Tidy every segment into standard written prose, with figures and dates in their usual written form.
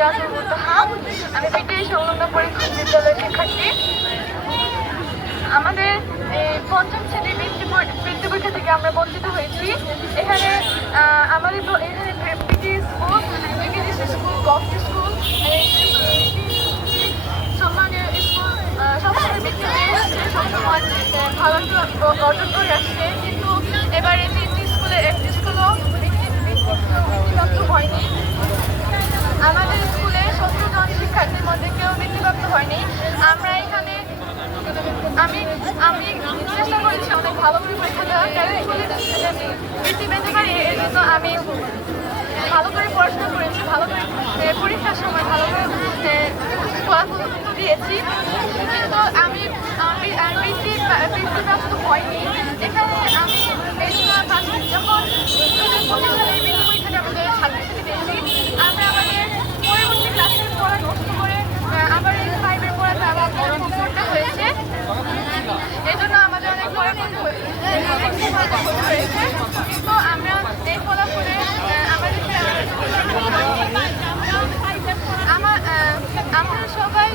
রাজুল মুতাহা। আমি বিটিআই সংলগ্ন পরীক্ষণ বিদ্যালয়ের শিক্ষার্থী। আমাদের পঞ্চম শ্রেণীর বৃত্তি পরীক্ষা থেকে আমরা বঞ্চিত হয়েছি। এখানে আমাদের এখানে BTI school, BKAC school, government school, সম্মানীয় স্কুল সবসময় বৃত্তি পেয়ে আসছে, সবসময় ভালো অর্জন করে আসছে। কিন্তু এবারে তিনটি স্কুলে একটি স্কুলও বৃত্তিপ্রাপ্ত হয়নি। আমাদের স্কুলে 70 জন শিক্ষার্থীর মধ্যে কেউ বৃত্তিপ্রাপ্ত হয়নি। আমরা এখানে আমি চেষ্টা করেছি অনেক ভালো করে পরীক্ষা দেওয়ার, বৃত্তি পেতে পারি। এর জন্য আমি ভালো করে পড়াশোনা করেছি, ভালো করে পরীক্ষার সময় ভালো করে ফলাফল দিয়েছি। কিন্তু আমি বৃত্তিপ্রাপ্ত হয়নি। এখানে আমি যখন 2025 সালের বৃত্তি পরীক্ষাটা আমাদের ছাত্রছাত্রী দিয়েছি, আমরা আমাদের পরবর্তী ক্লাসের পড়া নষ্ট করে আবার এই 5-এর পড়াটা আবার করতে হয়েছে। এই জন্য আমাদের অনেক পড়া করতে হয়েছে। কিন্তু আমরা এই ফলাফলে আমরা সবাই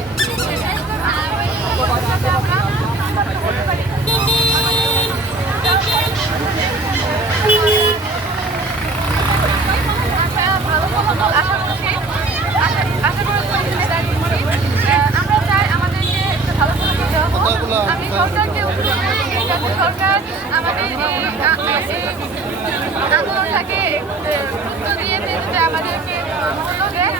ভালো ফলাফল আশা করছি, আশা করে আমরা চাই আমাদেরকে একটা ভালো ফলাফল দেওয়া হোক। আমি সরকারকে অনুরোধ করি যাতে সরকার আমাদের এই আন্দোলনটাকে গুরুত্ব দিয়ে আমাদেরকে মূল্য দেয়।